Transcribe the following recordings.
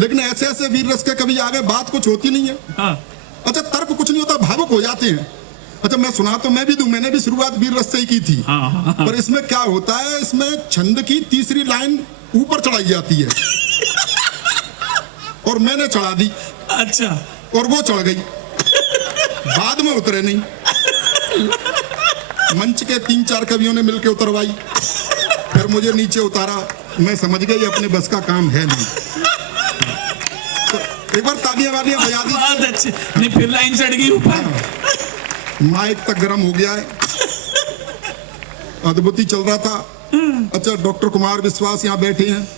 लेकिन ऐसे ऐसे वीर रस के कवि आ गए, बात कुछ होती नहीं है। हाँ। अच्छा, तर्क कुछ नहीं होता, भावुक हो जाते हैं। अच्छा, मैं सुना तो मैं भी दूं, मैंने भी शुरुआत वीर रस से ही की थी। हाँ। पर इसमें क्या होता है, इसमें छंद की तीसरी लाइन ऊपर चढ़ाई जाती है और मैंने चढ़ा दी। अच्छा। और वो चढ़ गई, बाद में उतरे नहीं। मंच के 3-4 कवियों ने मिलकर उतरवाई, फिर मुझे नीचे उतारा। मैं समझ गई अपने बस का काम है नहीं। तो एक बार तालियां वालियां बजा दी। बहुत अच्छे। नहीं, फिर लाइन चढ़ गई ऊपर। माइक तक गर्म हो गया है, अद्भुत ही चल रहा था। अच्छा, डॉक्टर कुमार विश्वास यहाँ बैठे हैं,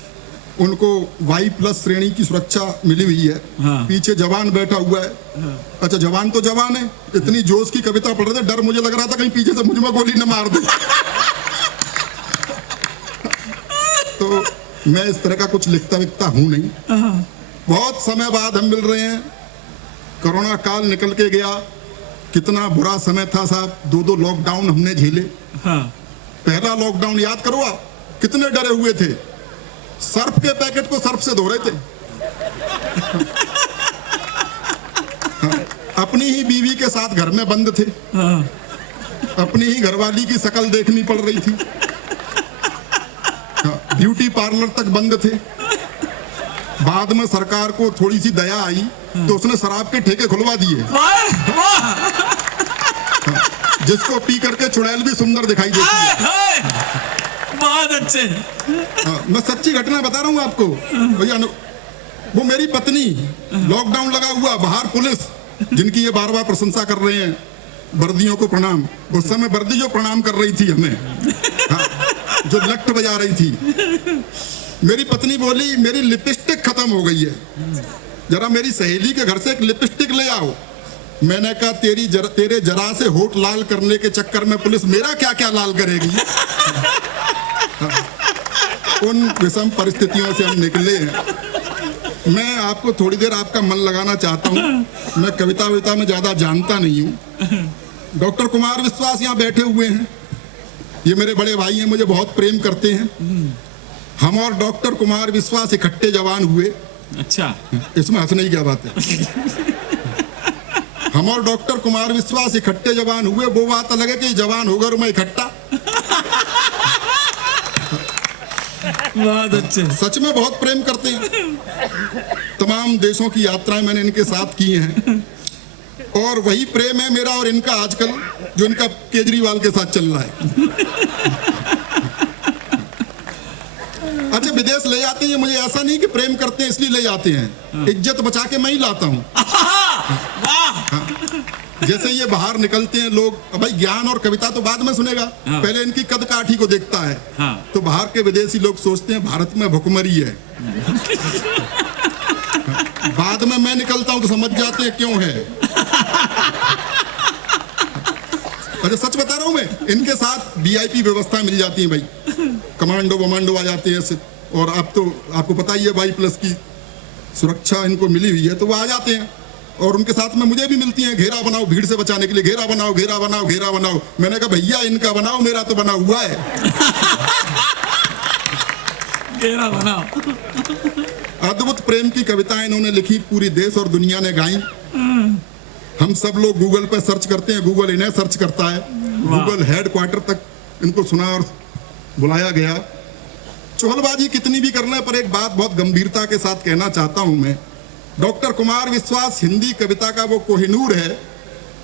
उनको Y+ श्रेणी की सुरक्षा मिली हुई है। हाँ। पीछे जवान बैठा हुआ है। हाँ। अच्छा, जवान तो जवान है, इतनी जोश की कविता पढ़ रहे थे, डर मुझे लग रहा था कहीं पीछे से मुझ में गोली न मार दे। तो मैं इस तरह का कुछ लिखता विकता हूं नहीं। हाँ। बहुत समय बाद हम मिल रहे हैं, कोरोना काल निकल के गया, कितना बुरा समय था साहब। 2 लॉकडाउन हमने झेले। हाँ। पहला लॉकडाउन याद करो आप, कितने डरे हुए थे, सर्फ के पैकेट को सर्फ से धो रहे थे। हाँ, अपनी ही बीवी के साथ घर में बंद थे। हाँ। अपनी ही घरवाली की शक्ल देखनी पड़ रही थी। हाँ, ब्यूटी पार्लर तक बंद थे। बाद में सरकार को थोड़ी सी दया आई तो उसने शराब के ठेके खुलवा दिए। वाह वाह। हाँ, जिसको पी करके चुड़ैल भी सुंदर दिखाई देती है। बहुत अच्छे। हाँ, मैं सच्ची घटना बता रहा हूँ आपको भैया। वो मेरी पत्नी, लॉकडाउन लगा हुआ, बाहर पुलिस, जिनकी ये बार-बार प्रशंसा कर रहे हैं, वर्दियों को प्रणाम। उस समय वर्दी जो प्रणाम कर रही थी हमें, हाँ, जो लट बजा रही थी, मेरी पत्नी बोली मेरी लिपस्टिक खत्म हो गई है, जरा मेरी सहेली के घर से एक लिपस्टिक ले आओ। मैंने कहा तेरे जरा से होठ लाल करने के चक्कर में पुलिस मेरा क्या क्या लाल करेगी। उन विषम परिस्थितियों से हम निकले हैं। मैं आपको थोड़ी देर आपका मन लगाना चाहता हूँ। मैं कविता विता में ज्यादा जानता नहीं हूँ। डॉक्टर कुमार विश्वास यहाँ बैठे हुए हैं, ये मेरे बड़े भाई हैं, मुझे बहुत प्रेम करते हैं। हम और डॉक्टर कुमार विश्वास इकट्ठे जवान हुए। अच्छा, इसमें हंसने की क्या बात है। हम और डॉक्टर कुमार विश्वास इकट्ठे जवान हुए, वो बात अलग है कि जवान होगा और मैं इकट्ठा। बहुत अच्छे। सच में बहुत प्रेम करते हैं। तमाम देशों की यात्राएं मैंने इनके साथ की हैं, और वही प्रेम है मेरा और इनका आजकल, जो इनका केजरीवाल के साथ चल रहा है। अच्छा, विदेश ले जाते हैं मुझे, ऐसा नहीं कि प्रेम करते हैं इसलिए ले जाते हैं, इज्जत बचा के मैं ही लाता हूँ। जैसे ये बाहर निकलते हैं लोग, भाई ज्ञान और कविता तो बाद में सुनेगा, पहले इनकी कद काठी को देखता है। तो बाहर के विदेशी लोग सोचते हैं भारत में भुखमरी है। बाद में मैं निकलता हूं तो समझ जाते हैं क्यों है। अच्छा, सच बता रहा हूं मैं, इनके साथ VIP व्यवस्था मिल जाती है भाई, कमांडो वमांडो आ जाते हैं ऐसे। और अब तो आपको पता ही है Y+ की सुरक्षा इनको मिली हुई है, तो वो आ जाते हैं और उनके साथ में मुझे भी मिलती हैं। घेरा बनाओ भीड़ से बचाने के लिए, घेरा बनाओ घेरा बनाओ घेरा बनाओ। मैंने कहा भैया इनका बनाओ, मेरा तो बना हुआ है। घेरा बनाओ। अद्भुत प्रेम की कविताएं इन्होंने लिखी, पूरी देश और दुनिया ने गाई। हम सब लोग गूगल पर सर्च करते हैं, गूगल इन्हें सर्च करता है। गूगल हेडक्वार्टर तक इनको सुना और बुलाया गया। चुहलबाजी कितनी भी करने पर एक बात बहुत गंभीरता के साथ कहना चाहता हूं मैं, डॉक्टर कुमार विश्वास हिंदी कविता का वो कोहिनूर है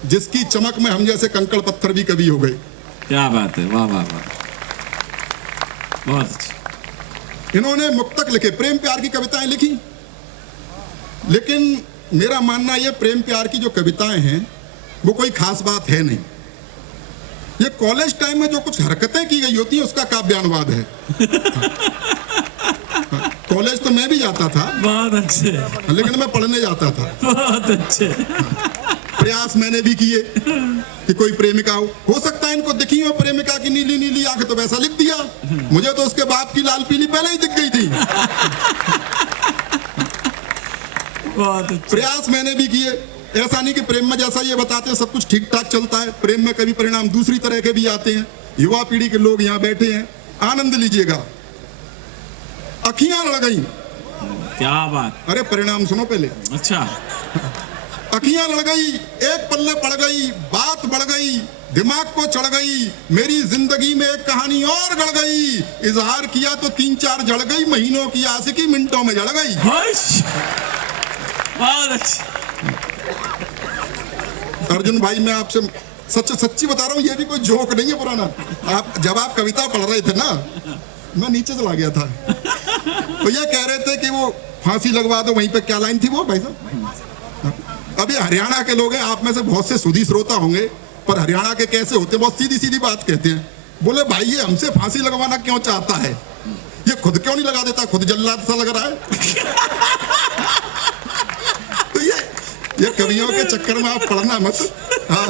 जिसकी चमक में हम जैसे कंकड़ पत्थर भी कवि हो गए। क्या बात है, वाह वाह वाह, बहुत अच्छी। इन्होंने मुक्तक लिखे, प्रेम प्यार की कविताएं लिखी, लेकिन मेरा मानना यह प्रेम प्यार की जो कविताएं हैं वो कोई खास बात है नहीं। ये कॉलेज टाइम में जो कुछ हरकतें की गई होती हैं उसका काव्यानुवाद है। कॉलेज तो मैं भी जाता था, बहुत अच्छे, लेकिन मैं पढ़ने जाता था। बहुत अच्छे। प्रयास मैंने भी किए कि कोई प्रेमिका हो सकता है इनको दिखी हो प्रेमिका की नीली नीली आंख, तो वैसा लिख दिया। मुझे तो उसके बाप की लाल पीली पहले ही दिख गई थी। बहुत अच्छे। प्रयास मैंने भी किए। ऐसा नहीं कि प्रेम में जैसा ये बताते हैं सब कुछ ठीक ठाक चलता है, प्रेम में कभी परिणाम दूसरी तरह के भी आते हैं। युवा पीढ़ी के लोग यहाँ बैठे हैं, आनंद लीजिएगा। अखियां लड़ गई, क्या बात। अरे परिणाम सुनो पहले। अच्छा। अखियां लड़ गई, एक पल्ले पड़ गई, बात बढ़ गई, दिमाग को चढ़ गई, मेरी जिंदगी में एक कहानी और गढ़ गई, इजहार किया तो 3-4 जड़ गई, महीनों की आशिकी मिनटों में जड़ गई। होश। बहुत अच्छा। अर्जुन भाई मैं आपसे सच्ची बता रहा हूँ, ये भी कोई जोक नहीं है पुराना। जब आप कविता पढ़ रहे थे ना, मैं नीचे चला गया था, तो ये कह रहे थे कि वो फांसी लगवा दो, वहीं पे क्या लाइन थी वो भाई साहब? अभी हरियाणा के लोग हैं, आप में से बहुत से सुधी श्रोता होंगे, पर हरियाणा के कैसे होते हैं, बहुत सीधी सीधी बात कहते हैं। बोले भाई ये हमसे फांसी लगवाना क्यों चाहता है, ये खुद क्यों नहीं लगा देता, खुद जल्लाद सा लग रहा है। तो ये कवियों के चक्कर में आप पढ़ना मत। हाँ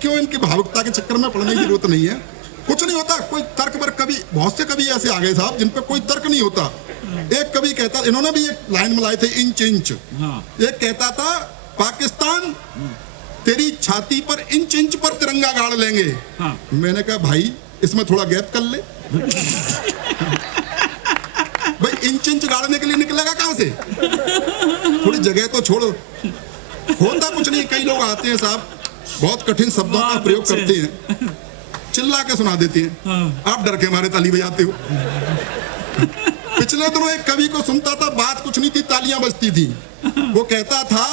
क्यों इनकी भावुकता के चक्कर में पढ़ने की जरूरत नहीं है। कुछ नहीं होता, कोई तर्क पर कभी, बहुत से कवि ऐसे आ गए साहब जिन पे कोई तर्क नहीं होता। एक कवि कहता, इन्होंने भी एक लाइन मिलाई थी, इंच इंच। एक कहता था पाकिस्तान तेरी छाती पर इंच इंच पर तिरंगा गाड़ लेंगे। मैंने कहा भाई इसमें थोड़ा गैप कर ले। भाई इंच इंच गाड़ने के लिए निकलेगा कहां से, थोड़ी जगह तो छोड़ो। होता कुछ नहीं, कई लोग आते हैं साहब बहुत कठिन शब्दों का प्रयोग करते हैं, चिल्ला के सुना देते हैं, आप डर के मारे ताली बजाते हो। पिछले दिनों एक कवि को सुनता था, बात कुछ नहीं थी, तालियां बजती थी। वो कहता था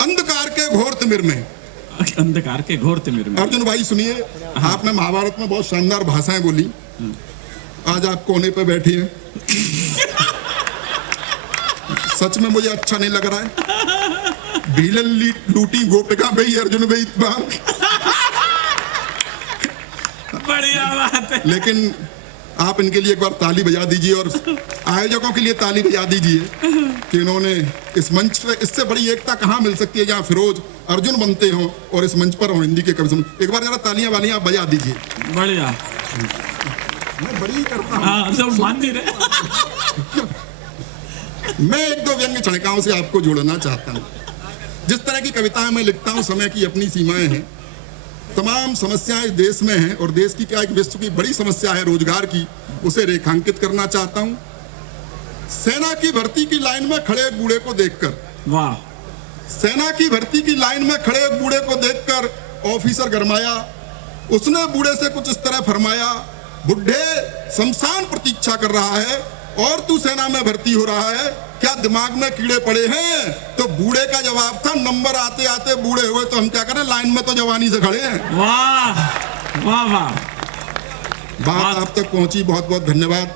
अंधकार के घोर तिमिर में, अंधकार के घोर तिमिर में। अर्जुन भाई सुनिए, आपने महाभारत में बहुत शानदार भाषाएं बोली, आज आप कोने पे बैठी हैं, सच में मुझे अच्छा नहीं लग रहा है। भीलन लूटी गोपिका भाई अर्जुन भाई बार, बढ़िया बात है। लेकिन आप इनके लिए एक बार ताली बजा दीजिए और आयोजकों के लिए ताली बजा दीजिए कि इन्होंने इस मंच पे, इससे बड़ी एकता कहाँ मिल सकती है जहाँ फिरोज अर्जुन बनते हो और इस मंच पर हो हिंदी के कवि सुन। एक बार जरा तालियां वालियां आप बजा दीजिए। बढ़िया, मैं बड़ी करता हूँ। हाँ, सब मान नहीं रहे। मैं एक दो व्यंग्य छणिकाओं से आपको जोड़ना चाहता हूँ। जिस तरह की कविताएं मैं लिखता हूँ, समय की अपनी सीमाएं हैं, तमाम समस्याएं इस देश में हैं और देश की क्या एक विश्व की बड़ी समस्या है रोजगार की, उसे रेखांकित करना चाहता हूं। सेना की भर्ती की लाइन में खड़े एक बूढ़े को देखकर, वाह, सेना की भर्ती की लाइन में खड़े एक बूढ़े को देखकर ऑफिसर गरमाया। उसने बूढ़े से कुछ इस तरह फरमाया, बुढ़े शमशान प्रतीक्षा कर रहा है और तू सेना में भर्ती हो रहा है, क्या दिमाग में कीड़े पड़े हैं? तो बूढ़े का जवाब था, नंबर आते आते बूढ़े हुए तो हम क्या करें, लाइन में तो जवानी से खड़े हैं। वाह वाह वाह, बात आप तक पहुंची, बहुत बहुत धन्यवाद।